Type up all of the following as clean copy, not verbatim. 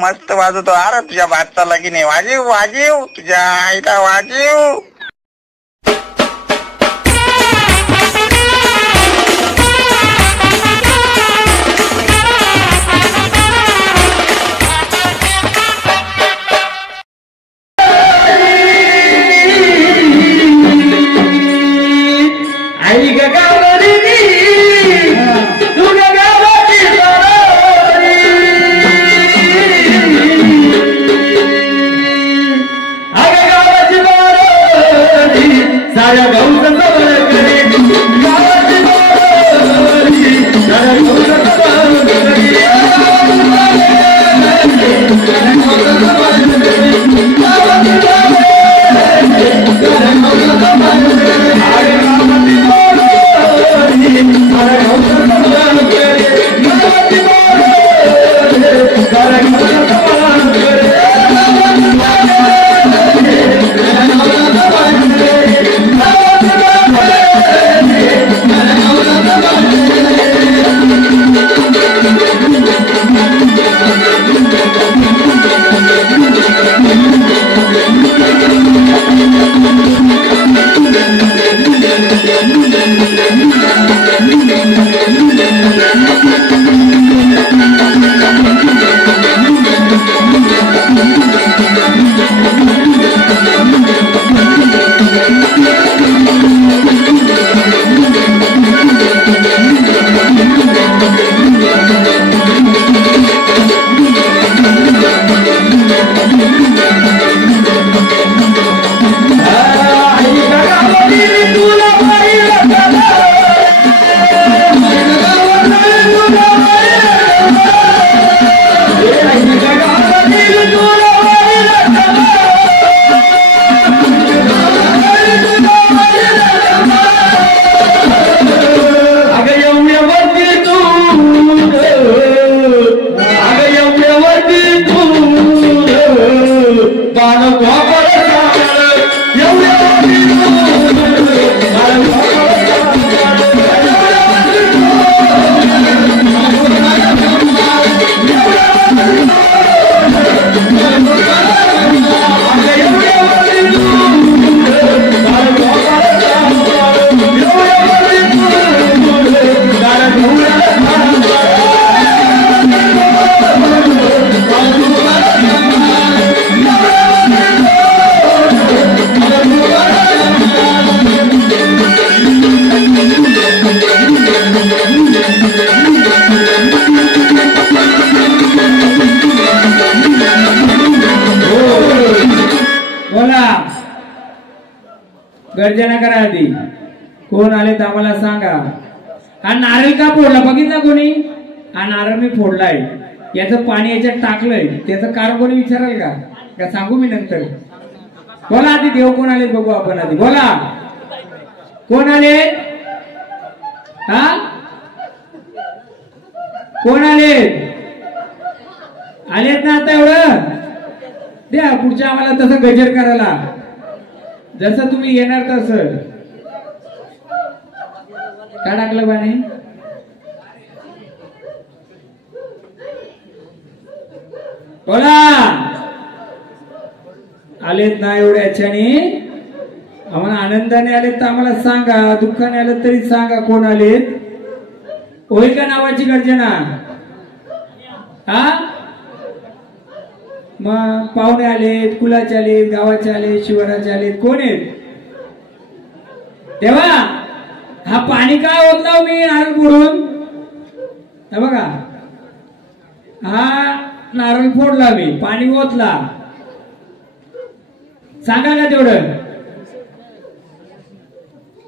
मस्त वाजवतो अरे तुझ्या भाताला की नाही वाजीव वाजीव तुझ्या आईला वाजीव गर्जना करा आधी कोण आले तर आम्हाला सांगा। हा नारळ का फोडला बघितला कोणी? हा नारळ मी फोडलाय, याचं पाणी याच्यात टाकलंय, त्याचं कारण कोणी विचाराल का सांगू मी नंतर? बोला आधी देव कोण आले बघू आपण आधी, बोला कोण आले? हा कोण आले? आलेत ना आता एवढं द्या, पुढच्या आम्हाला तसं गजर करायला जसं तुम्ही येणार तसं काय टाकलं पाणी? बोला आलेत ना एवढ्या याच्याने? आम्हाला आनंदाने आलेत तर आम्हाला सांगा, दुःखाने आलेत तरी सांगा कोण आलेत? होईल का नावाची गर्जना? हा मग पाहुणे आलेत, कुलाचे आलेत, गावाचे आलेत, शिवाराचे आलेत, कोण आहेत? तेव्हा हा पाणी काय ओतला मी नारळ फोडून? हे बघा हा नारळ फोडला मी, पाणी ओतला, सांगा का तेवढं?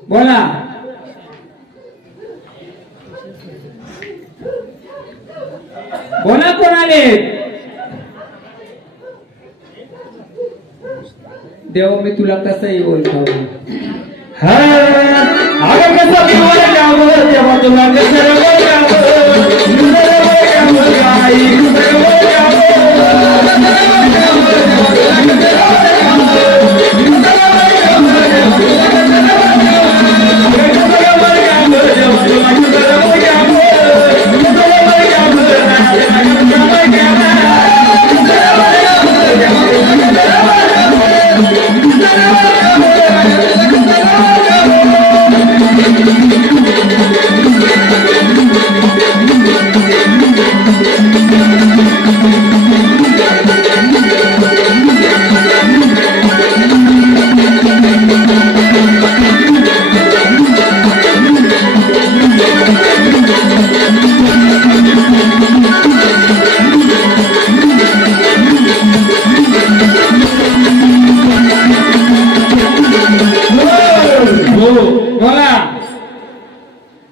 बोला बोला कोण आले? देव मी तुला कसंही ओळखावं. अगं कसं मी ओळखावं तेव्हा तुला कसं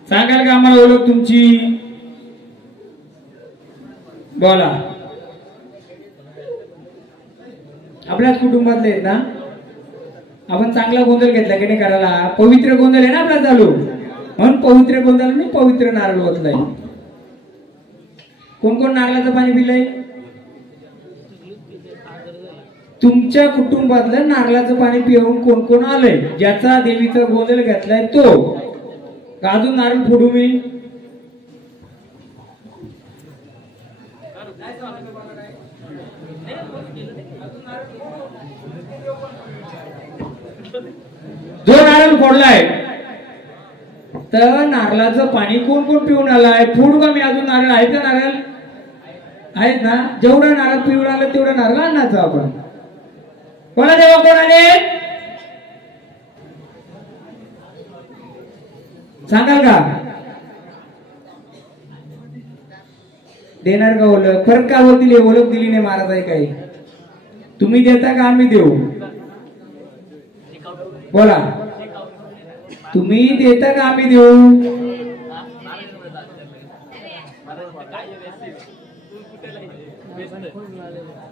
सांगाल का आम्हाला ओळख तुमची? बोला. आपल्याच कुटुंबातले आहेत ना? आपण चांगला गोंधळ घेतला की नाही करायला? पवित्र गोंधळ आहे ना आपला चालू, म्हणून पवित्र गोंधळ मी पवित्र नारळ ओतलाय. कोण कोण नारळाचं पाणी पिलंय? तुमच्या कुटुंबातलं नारळाचं पाणी पिऊन कोण कोण आलंय? ज्याचा देवीचा गोंधळ घेतलाय तो. अजून नारळ फोडू मी? जो नारळ फोडलाय तर नारळाचं पाणी कोण कोण पिऊन आलाय? फोडू का मी? अजून नारळ आहेत का? नारळ आहेत ना? जेवढं नारळ पिऊन आलं तेवढं नारळ आणायचं आपण. कोणा देवा कोण आले सांगाल का? देणार का ओळख? फरक का होतील? ओळख दिली नाही महाराज आहे काही? तुम्ही देता का आम्ही देऊ? बोला. तुम्ही देता का आम्ही देऊ?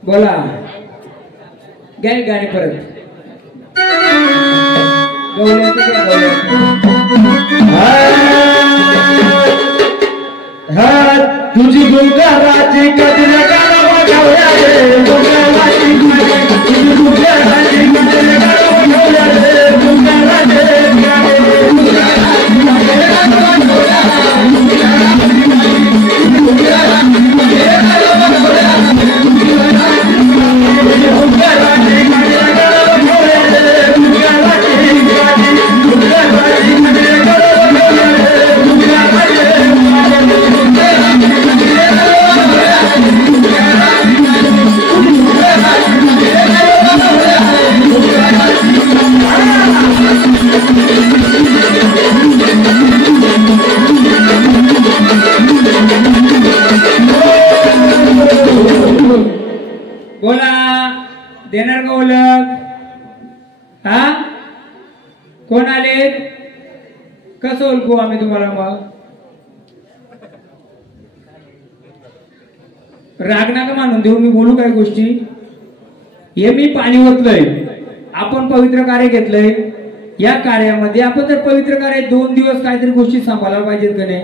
बोला. गाय गाणे परत तुझी गुंगाराची कधी लगाला बघावया रे, गुंगाराची तुझी गुंगाराची कधी लगाला बघावया रे, गुंगाराची बोला. देणार का ओळख? हा कोण आले? कसं ओळखू आम्ही तुम्हाला? मग राग नका मानून देऊ. मी बोलू काही गोष्टी. हे मी पाणी ओतलंय, आपण पवित्र कार्य घेतलंय. या कार्यामध्ये आपण जर पवित्र कार्य 2 दिवस काहीतरी गोष्टी सांभाळायला पाहिजेत का नाही?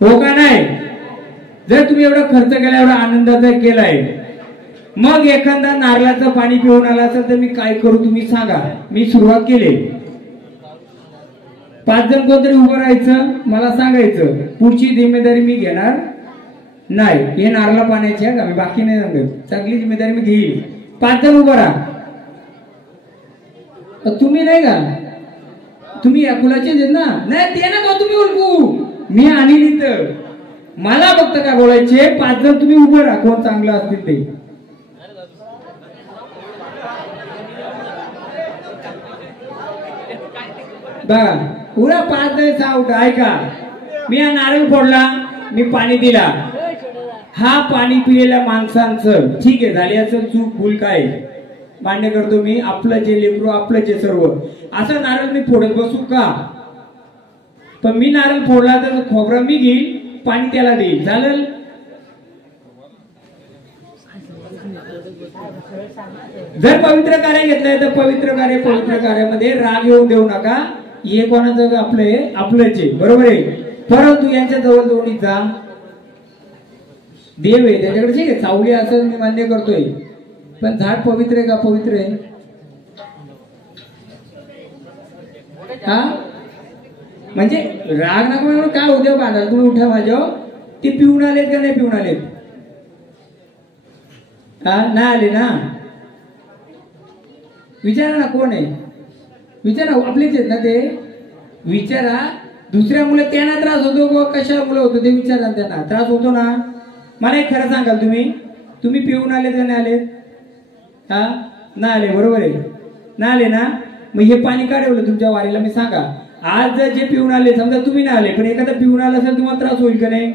हो का नाही? जर तुम्ही एवढा खर्च केला, एवढा आनंदाचा केलाय, मग एखादा नारळाचं पाणी पिऊन आला असेल तर मी काय करू तुम्ही सांगा. मी सुरुवात केली. 5 जण कोणतरी उभं राहायचं, मला सांगायचं पुढची जिम्मेदारी मी घेणार नाही. हे नारळा पाण्याची आहे का? मी बाकी नाही सांगत. चांगली जिम्मेदारी मी घेईल. 5 जण उभं राहा. तुम्ही नाही का? तुम्ही या कुलाचेच आहेत ना? नाही ते ना का तुम्ही ओळखू. मी आणि इथं मला फक्त काय बोलायचे, 5 जण तुम्ही उभं राहा. कोण चांगलं असतील ते. बघा पुरा 5 जण सावट. ऐका, मी हा नारळ फोडला, मी पाणी दिला. हा पाणी पिलेल्या माणसांचं ठीक आहे झाली असेल चूक भूल काय मान्य करतो मी. आपलं जे लेकरू, आपलं जे सर्व, असं नारळ मी फोडत बसू का? पण मी नारळ फोडला तर खोबरा मी घेईल, पाणी त्याला देईल. चालेल? जर पवित्र कार्य घेतलंय तर पवित्र कार्यामध्ये राग येऊन देऊ नका. हे कोणाचं आपलंच आहे, बरोबर आहे. परंतु यांच्या जवळ जवळ जा. देव आहे त्याच्याकडे ठीक आहे, सावली असं मी मान्य करतोय, पण झाड पवित्र आहे का? पवित्र आहे. हा म्हणजे राग नका म्हणून काय उद्या बांधाल तुम्ही. उठा माझ्यावर. ते पिऊन आलेत का नाही पिऊन आलेत? हा नाही आले ना. विचारा ना कोण आहे, विचारा. आपलेच आहेत ना ते. विचारा. दुसऱ्या मुले त्यांना त्रास होतो किंवा कशा मुलं होतो ते विचारा. त्यांना त्रास होतो ना. मला एक खरं सांगाल तुम्ही पिऊन आलेत का नाही आलेत? हा नाही आले, बरोबर आहे. नाही आले ना. मग हे पाणी का ठेवलं तुमच्या वारीला? मी सांगा. आज जे पिऊन आले, समजा तुम्ही नाही आले, पण एखादा पिऊन आला असेल तुम्हाला त्रास होईल का नाही?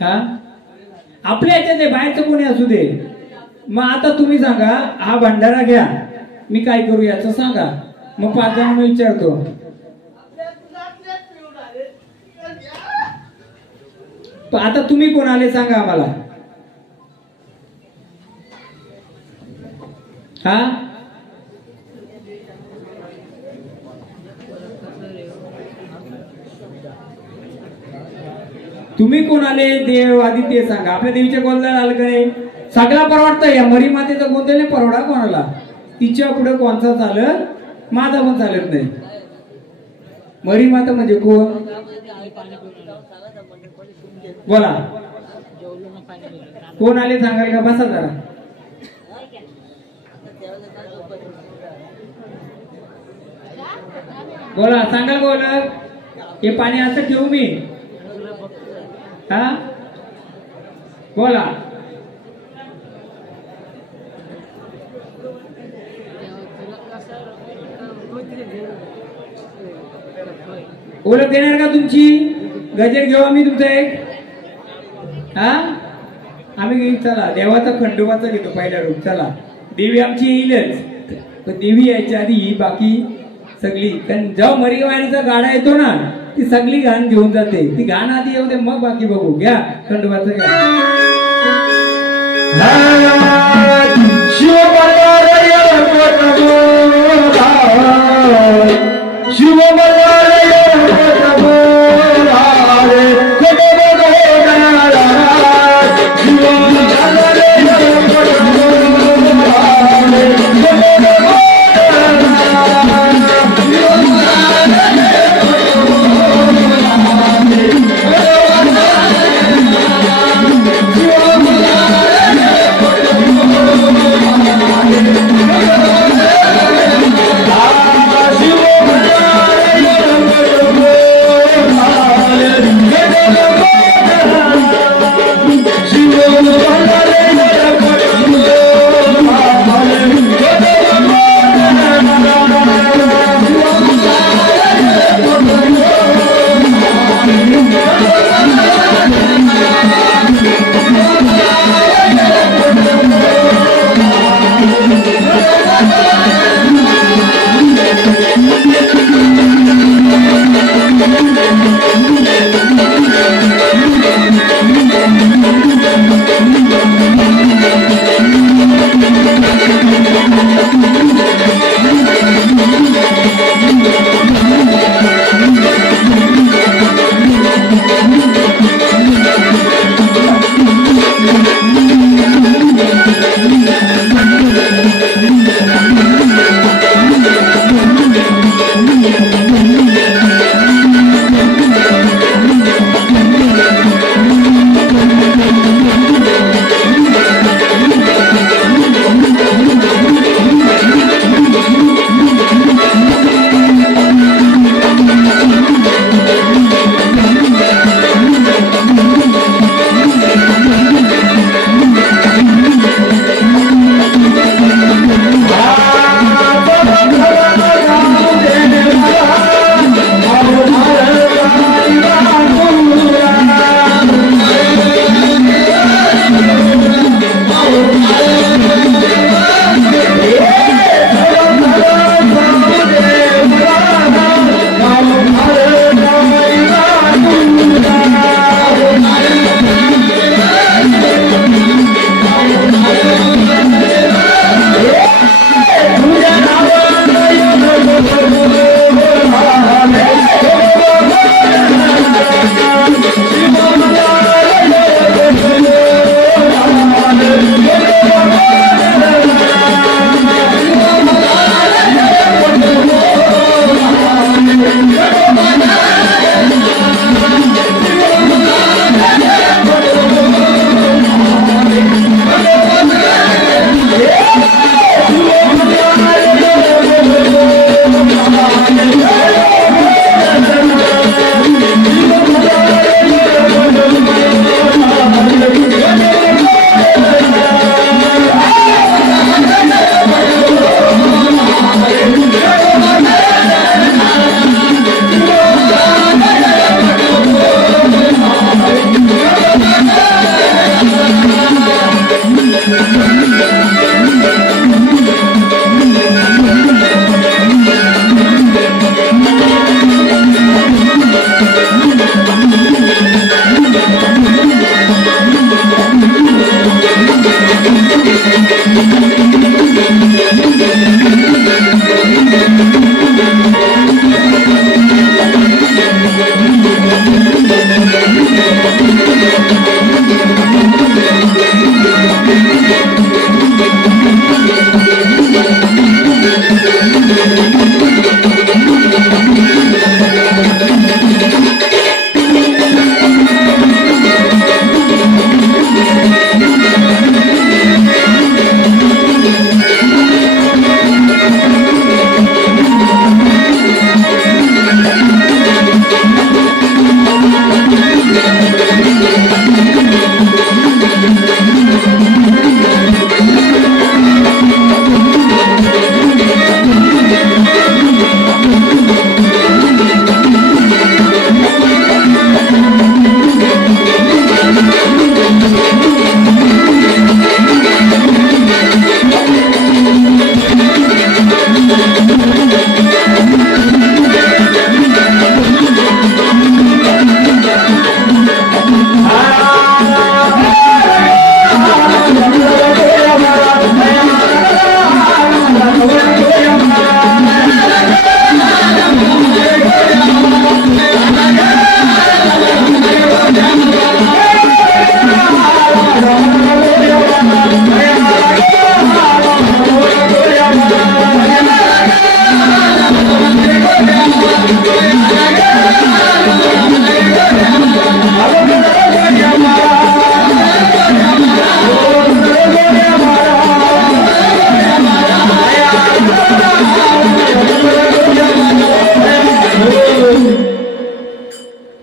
हा आपल्या याच्यात आहे, बाहेरचं कोणी असू दे. मग आता तुम्ही सांगा, हा भंडारा घ्या, मी काय करू याचं सांगा. मग 5 जण मी विचारतो. आता तुम्ही कोण आले सांगा आम्हाला. हा तुम्ही कोण आले? देव आदित्य सांगा. आपल्या देवीच्या गोंधळ आलं का नाही? सगळा परवडतं. या मरी मातेचा गोंधळ नाही परवडा कोणाला. तिच्या पुढे कोणचा चालत? माझा पण चालत नाही. मरी माता म्हणजे कोण? बोला कोण आले सांगाल का? बसा जरा. बोला सांगाल. बोला हे पाणी असं ठेवू मी? हा बोला. ओळख देणार का तुमची? गजर घेऊ आम्ही तुमचा एक. हा आम्ही चला देवाचा खंडोबाचा घेतो पहिला रूप. चला देवी आमची येईलच, पण देवी यायच्या आधी ही बाकी सगळी. कारण जेव्हा मरीवाणीचा गाडा येतो ना, ती सगळी घाण घेऊन जाते. ती घाण आधी येऊ दे, मग बाकी बघू. घ्या खंडोबाचं घ्या. शिव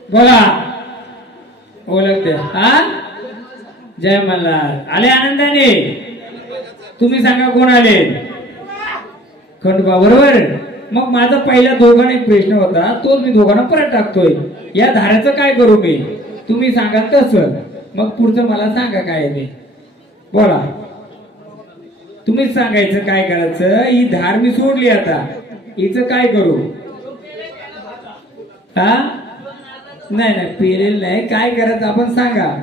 बोला ओळख द्या. हा जय मल्हार. आले आनंदाने. तुम्ही सांगा कोण आले. खंडोबा बरोबर. मग माझा पहिला दोघांना एक प्रश्न होता, तोच मी दोघांना परत टाकतोय. या धाराचं काय करू मी, तुम्ही सांगा तसं. मग पुढचं मला सांगा काय ते. बोला तुम्हीच सांगायचं काय करायचं. ही धार मी सोडली, आता हिचं काय करू. हा नाही नाही पेरेल नाही, काय करायचं आपण सांगा.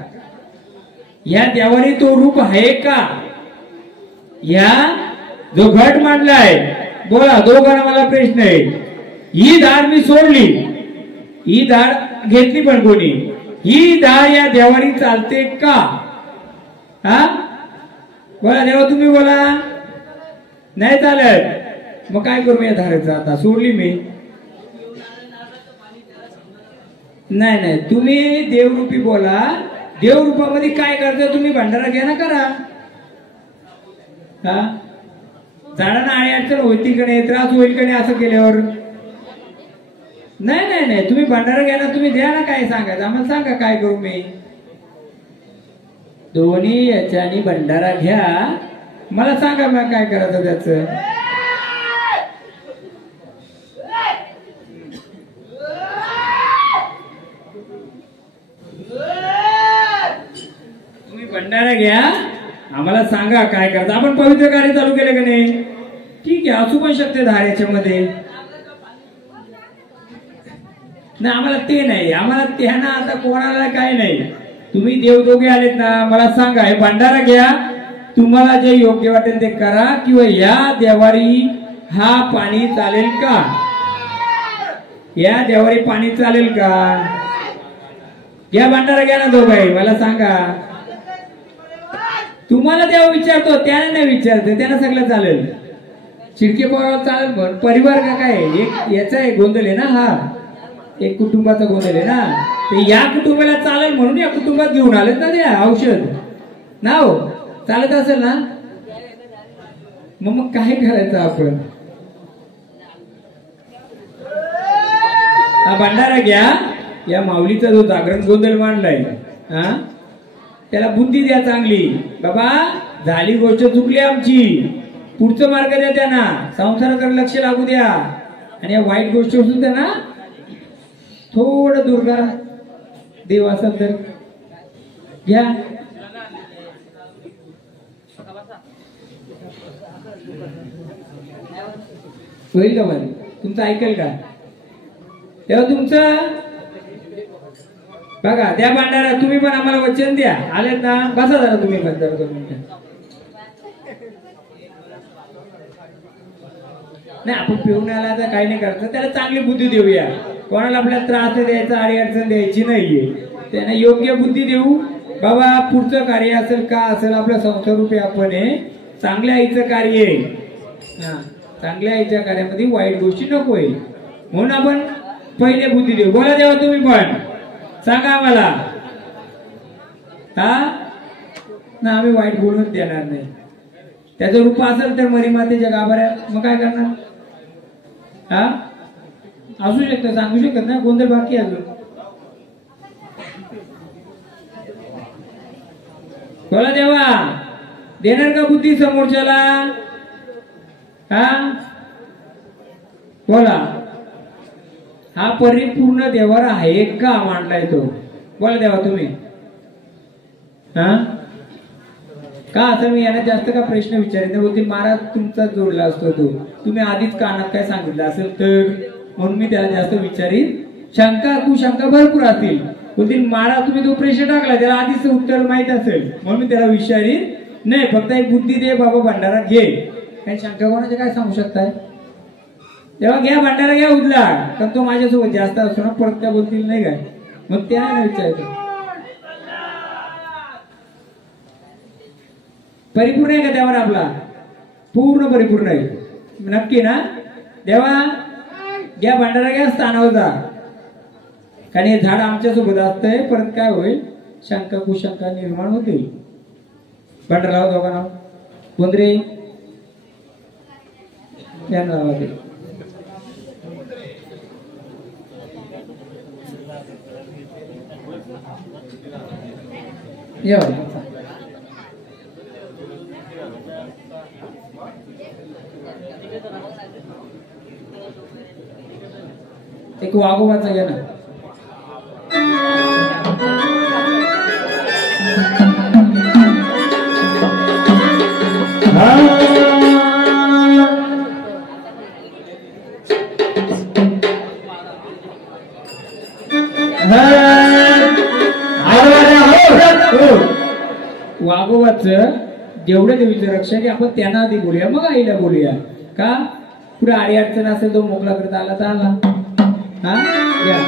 या देवारी तो रूप आहे का. या जो घट मांडलाय, बोला दोघांना मला प्रश्न आहे. ही धार मी सोडली, ही धार घेतली पण कोणी. ही धार या देवारी चालते का. हा बोला देवा तुम्ही बोला. नाही चालत. मग काय करू या धारेचं. आता सोडली मी. नाही नाही तुम्ही देवरूपी बोला. देवरूपामध्ये काय करता तुम्ही. भंडारा घ्या ना करा. हा झाडांना आणि अडचण होती का नाही, त्रास होईल का नाही असं केल्यावर. नाही नाही नाही तुम्ही भंडारा घ्या ना. तुम्ही द्या ना. काय सांगायचं आम्हाला सांगा काय करू मी. दोन्ही याच्यानी भंडारा घ्या. मला सांगा मग काय करायचं त्याचं. तुम्ही भंडारा घ्या, आम्हाला सांगा काय करता. आपण पवित्र कार्य चालू केलं का नाही. ठीक आहे असू पण शकते धार मध्ये. ना आम्हाला ते नाही. आम्हाला त्या ना आता कोणाला काय नाही. तुम्ही देव दोघे आलेत ना, मला सांगा हे भंडारा घ्या. तुम्हाला जे योग्य वाटेल ते करा. किंवा या देवारी हा पाणी चालेल का. या देवारी पाणी चालेल का. घ्या भंडारा घ्या ना दोघे. मला सांगा. तुम्हाला देव विचारतो, त्याने नाही विचारते. त्यानं सगळं चालेल. चिडके पोरावर चालेल पण परिवार का काय एक याचा एक गोंधळ आहे ना. हा एक कुटुंबाचा गोंधळ आहे ना. ते या कुटुंबाला चालेल म्हणून या कुटुंबात घेऊन आलेत ना ते औषध ना. हो चालत असेल ना. मग काय करायचं आपण. हा भंडारा घ्या. या माऊलीचा जो जागरण गोंधळ मांडलाय, हा त्याला बुद्धी द्या चांगली. बाबा झाली गोष्ट चुकली आमची, पुढचं मार्ग द्या त्यांना. संसाराकडे लक्ष लागू द्या. आणि या वाईट गोष्टी सुद्धा ना थोडं दूर करा. देव असेल तर घ्या. होईल का बरं. तुमचं ऐकेल का. तेव्हा तुमचं बघा त्या भांडारा. तुम्ही पण आम्हाला वचन द्या. आलेत ना बसा जरा तुम्ही पण जरा 2 मिनिटं. नाही आपण पिऊन आला तर काही नाही करायचं. त्याला चांगली बुद्धी देऊया. कोणाला आपल्याला त्रास द्यायचा, अडी अडचण द्यायची नाहीये. त्यांना योग्य बुद्धी देऊ. बाबा पुढचं कार्य असेल का असेल आपल्या संसार रूपी आपण हे चांगल्या आईचं कार्य आहे. हा चांगल्या आईच्या कार्यामध्ये वाईट गोष्टी नकोय म्हणून आपण पहिले बुद्धी देऊ. बोला देवा तुम्ही पण सांगा आम्हाला. हा ना आम्ही वाईट बोलून देणार नाही. त्याचं रूप असेल तर मरी मातेच्या गाभाऱ्यात मग काय करणार. हा असू शकतं, सांगू शकत ना. गोंधळ बाकी अजून. बोला देवा देणार का बुद्धी समोरच्याला. हा बोला. हा परिपूर्ण देवर आहे का मांडलाय तो. बोला देवा तुम्ही. हा का असं मी यांना जास्त का प्रश्न विचारित बोलते. महाराज तुमचा जोडला असतो तो. तुम्ही आधीच कानात काय सांगितलं असेल तर म्हणून मी त्याला जास्त विचारीत. शंका कुशंका भरपूर असतील. बोलतील महाराज तुम्ही तो प्रश्न टाकला त्याला आधीच उत्तर माहित असेल म्हणून मी त्याला विचारीत नाही. फक्त एक बुद्धी दे बाबा भंडारा घे. काही शंका कोणाचे काय सांगू शकताय. तेव्हा घ्या भंडारा घ्या उदला. कारण तो माझ्यासोबत जास्त असतो ना. परत त्या बोलतील नाही काय. मग त्याला विचारायचं परिपूर्ण आहे का देवावर आपला. पूर्ण परिपूर्ण आहे नक्की ना. देवा घ्या भांडारा घ्या स्थानावर जा. कारण हे झाड आमच्या सोबत असतंय. परत काय होईल शंका कुशंका निर्माण होतील. भांडारा दोघांना कोणतरी या नावामध्ये एक वाघोबाचा घ्या ना. वाघोबाच जेवढे देवीचं रक्षक आहे आपण त्यांना आधी बोलूया मग आईला बोलूया. का पुढे आडी अडचण असेल तो मोकळा करता आला तर आला. हा या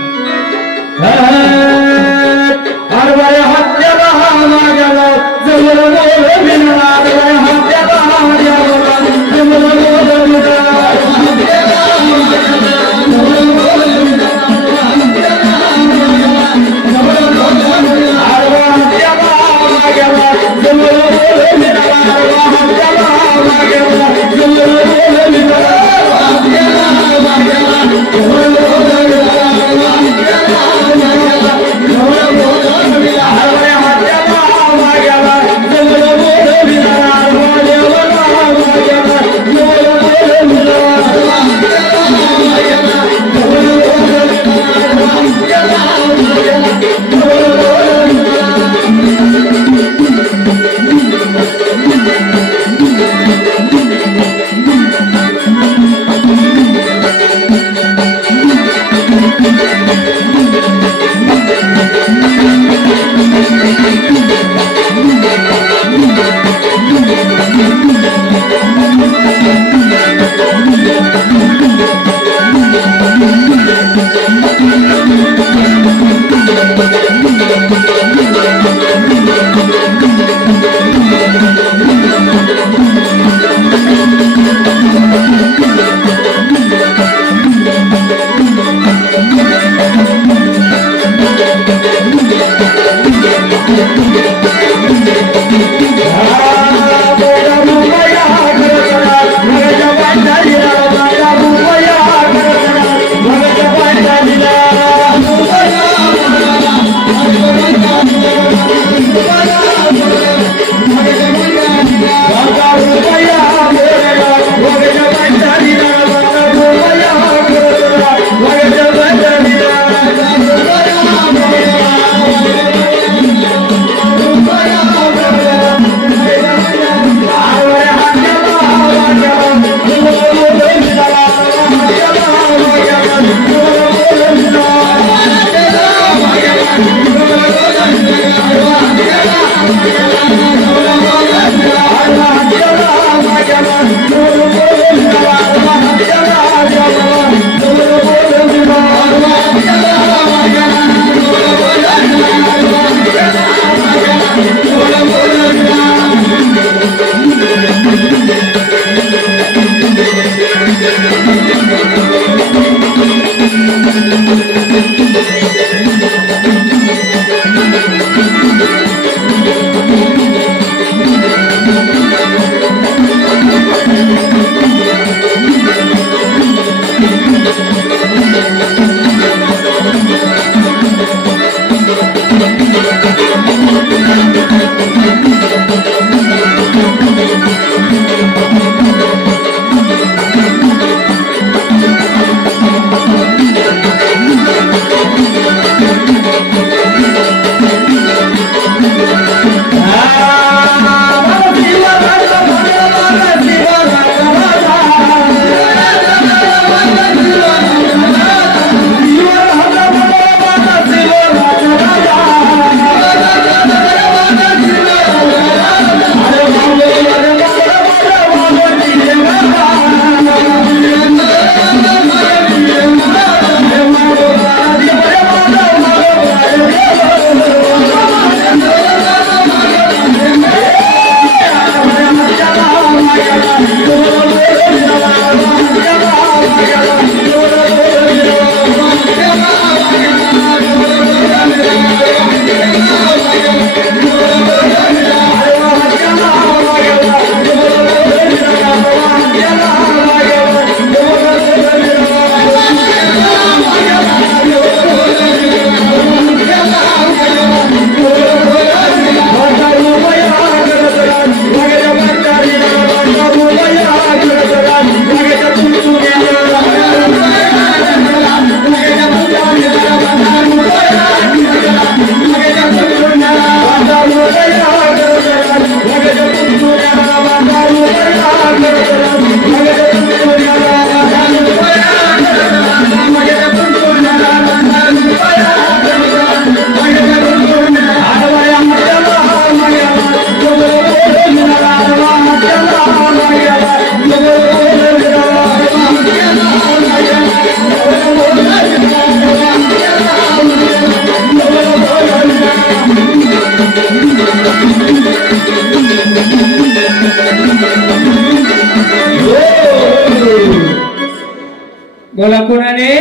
बोला कोण आले?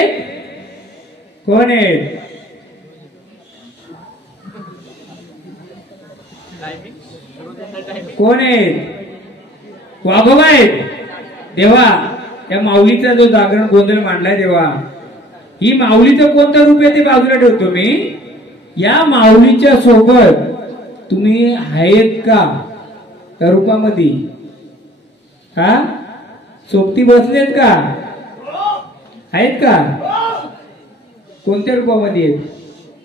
कोण आहे? कोण आहे? वाघोबा आहेत. देवा या माऊलीचा जो जागरण गोंधळ मांडलाय देवा, ही माऊलीचं कोणतं रूप आहे ते बाजूला ठेवतो मी. या माऊलीच्या सोबत तुम्ही आहेत का त्या रूपामध्ये? हा सोबती बसलेत का? आहेत का? कोणत्या रूपामध्ये आहेत?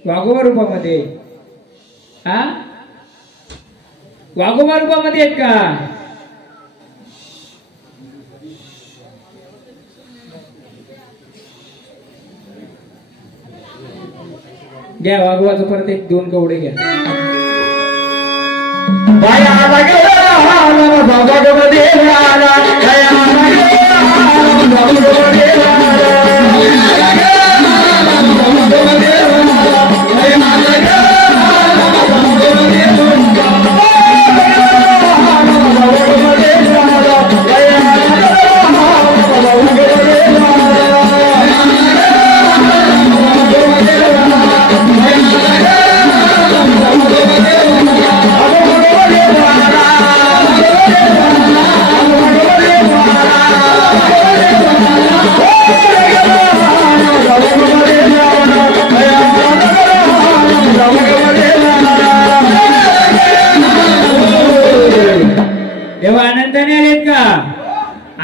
वाघोबा रूपामध्ये? हा वाघोबा रूपामध्ये आहेत का? घ्या वाघोबाचं परत एक 2 कवडे घ्या.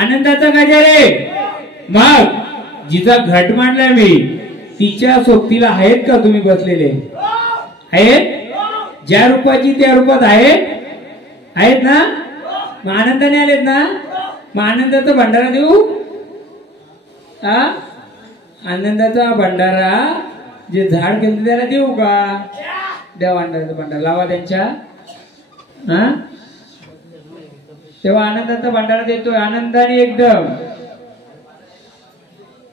आनंदाचा गजर आहे. मग जिचा घट मांडलाय मी तिच्या सोबतीला आहेत का तुम्ही बसलेले? आहेत? ज्या रूपाची त्या रूपात आहेत ना? मग आनंदाने आलेत ना? मग आनंदाचा भंडारा देऊ? आनंदाचा भंडारा जे झाड केलं त्याला देऊ का? द्या आनंदाचा भंडारा लावा त्यांच्या. तेव्हा आनंदाचा भंडारा देतोय आनंदाने एकदम.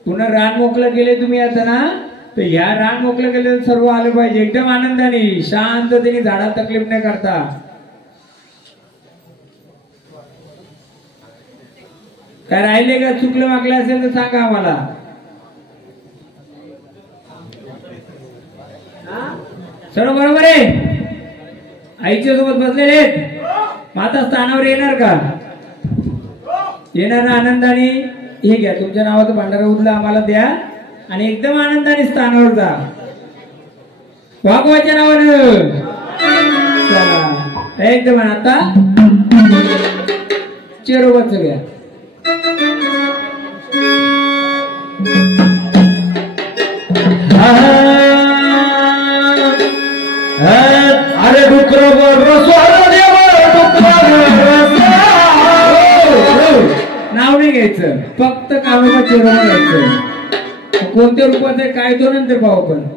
पुन्हा रान मोकळं केले तुम्ही आता ना, तर ह्या रान मोकळं केले सर्व आलं पाहिजे एकदम आनंदाने शांततेने, झाडा तकलीफ न करता. काय राहिले का? चुकलं मागलं असेल तर सांगा आम्हाला. सर्व बरोबर आहे? आईच्या सोबत बसलेले आहेत. माता स्थानावर येणार का? येणार ना आनंदाने? हे घ्या तुमच्या नावाचं भांडारा उडलं आम्हाला द्या आणि एकदम आनंदाने स्थानावर जा वाघोबाच्या नावानं. चला एकदम. आता चेरोबाच घ्या. अरे डुकर नाव नाही घ्यायचं, फक्त कामाचा चेहरा घ्यायचं. कोणत्या रूपात आहे काय तो नंतर पाहू. पण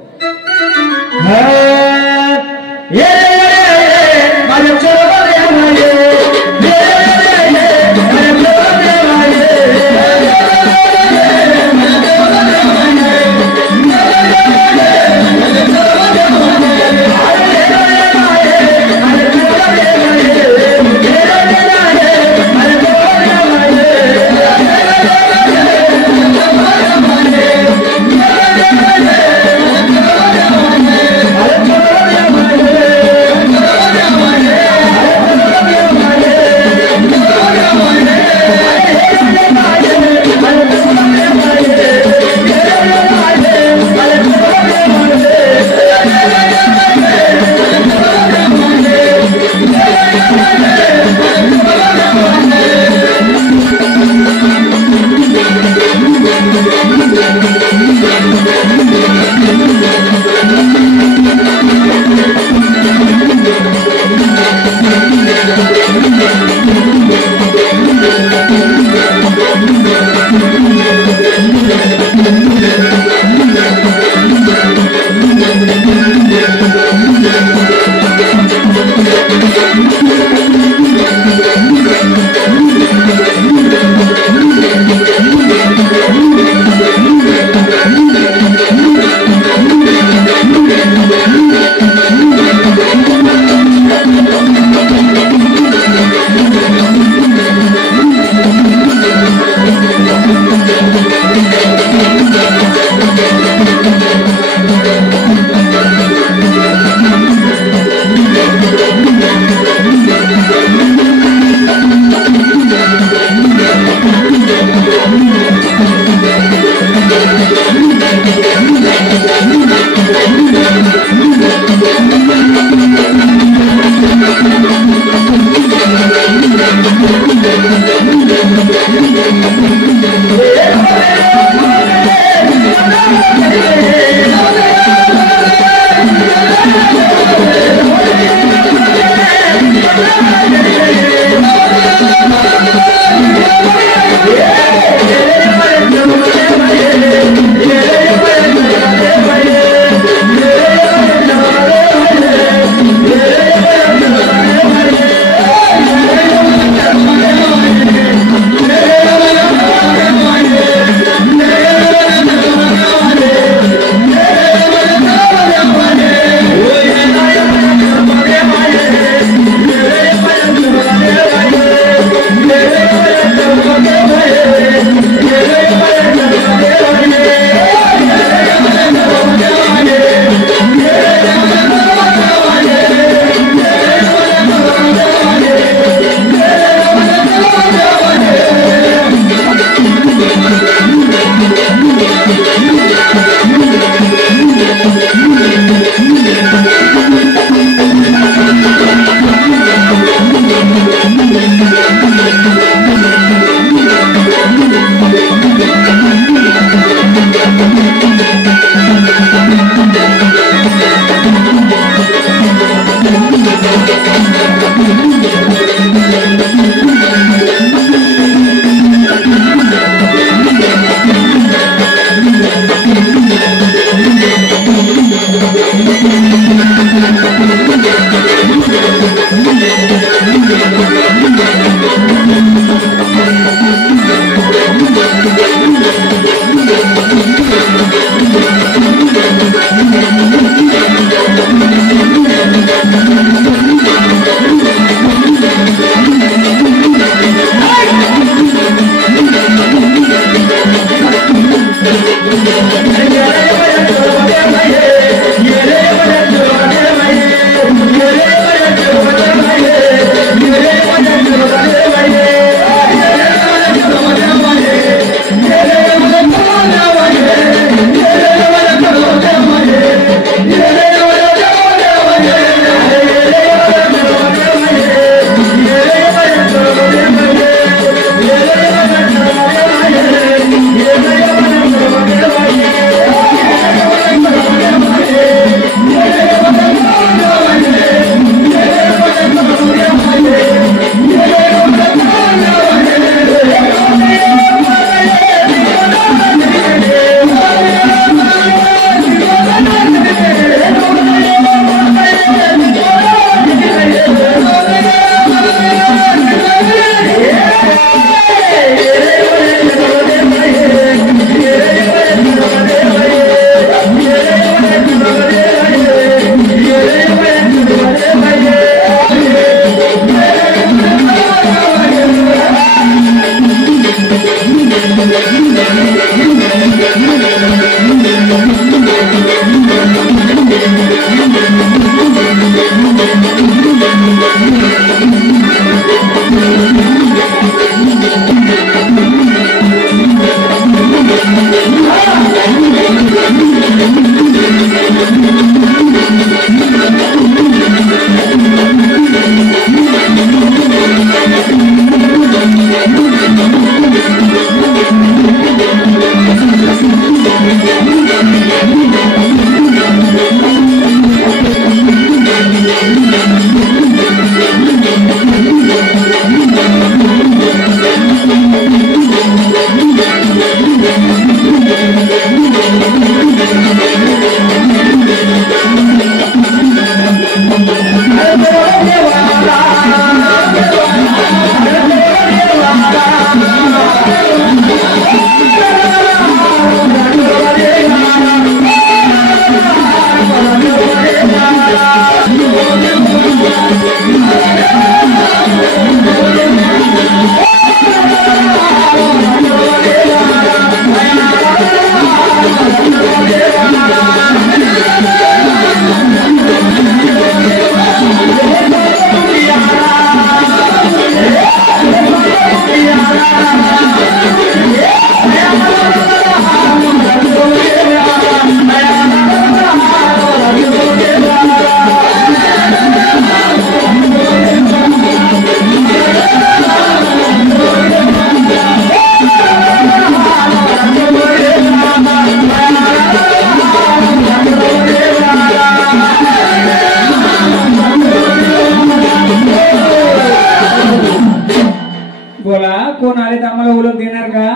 कोण आले तर आम्हाला ओळख देणार का?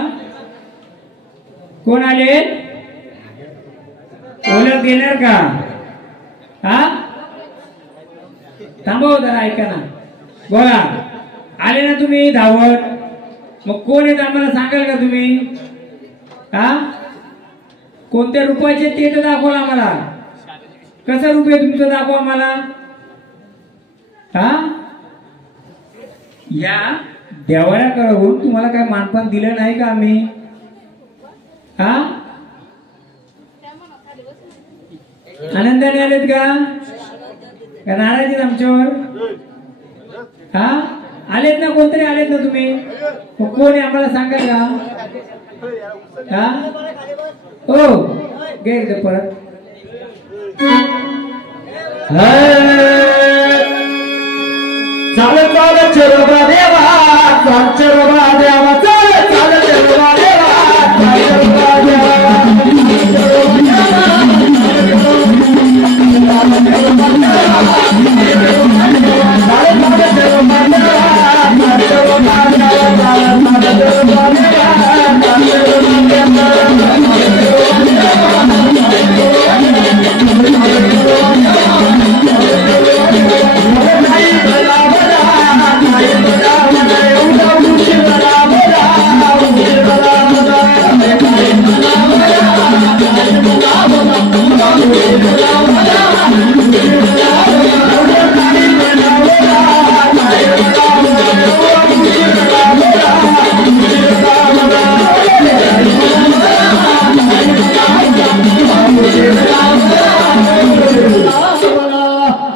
कोण आले ओळख देणार का? हा थांबव जरा ऐका ना, बोला. आले ना तुम्ही धावत, मग कोण आहे आम्हाला सांगाल का तुम्ही? हा कोणत्या रूपाचे ते तर दाखवा आम्हाला. कसं रूप आहे तुमचं दाखवा आम्हाला. हा या देवाऱ्याकडून तुम्हाला काय मानपान दिलं नाही का आम्ही? हा आनंदाने आलेत का नाराज आहेत आमच्यावर? हा आलेत ना, कोणतरी आलेत ना तुम्ही? मग कोण आहे आम्हाला सांगा का? हा हो घे परत चाल चाल चरबा देवा चाल चरबा देवा चाल चाल चरबा देवा चाल चरबा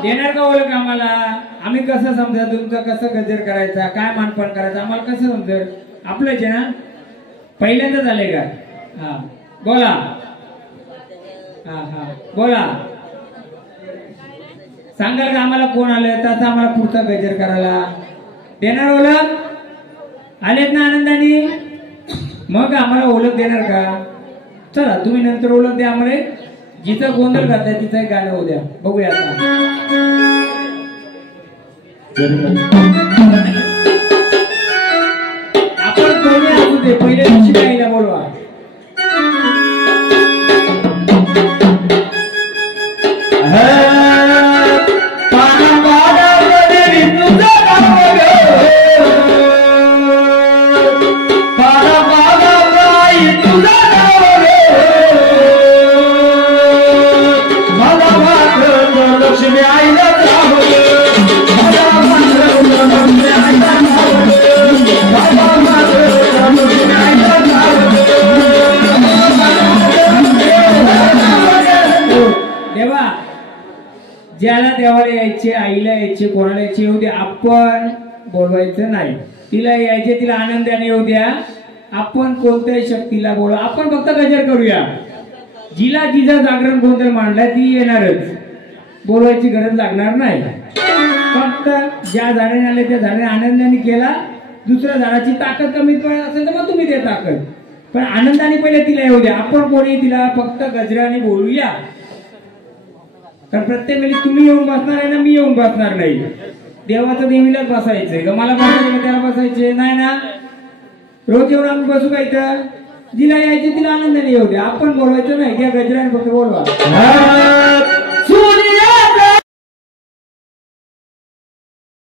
देणार का ओळख आम्हाला? आम्ही कसं समजा तुमचं कसं गजर करायचा काय मानपान करायचं आम्हाला कसं समजेल? आपलंच आहे ना? पहिल्यांदा झाले का? हा बोला. हा बोला. सांगाल का आम्हाला कोण आलं तसं आम्हाला पुढचा गजर करायला? देणार ओळख? आलेत ना आनंदाने? मग आम्हाला ओळख देणार का? चला तुम्ही नंतर ओळख द्या आम्हाला. जिथं गोंधळ करताय तिथं एक गाणं होऊ द्या बघूया आता. आपण कोणी असू दे पहिल्या दिवशी गायला बोलवा. ज्याला देवाला यायचे आईला यायचे कोणाला यायचे येऊ द्या आपण बोलवायचं नाही. तिला यायचे तिला आनंदाने येऊ द्या. आपण कोणत्याही शक्तीला बोलवा आपण फक्त गजर करूया. जिला जिजा जागरण गोंधळ मांडलाय ती येणारच. बोलवायची गरज लागणार नाही. फक्त ज्या झाडाने आले त्या झाडाने आनंदाने केला. दुसऱ्या झाडाची ताकद कमी असेल तर मग तुम्ही ते ताकद पण आनंदाने पहिले तिला येऊ द्या. आपण कोणी तिला फक्त गजराने बोलूया. कारण प्रत्येक वेळी तुम्ही येऊन बसणार आहे ना मी येऊन बसणार नाही. देवाचं देवीलाच बसायचंय का मला बसायचं का त्याला बसायचे नाही ना. रोज येऊन आम्ही बसू का इथं? जिला यायचे तिला आनंदाने येऊ द्या. आपण बोलवायचं नाही. घ्या गजराने फक्त बोलवा.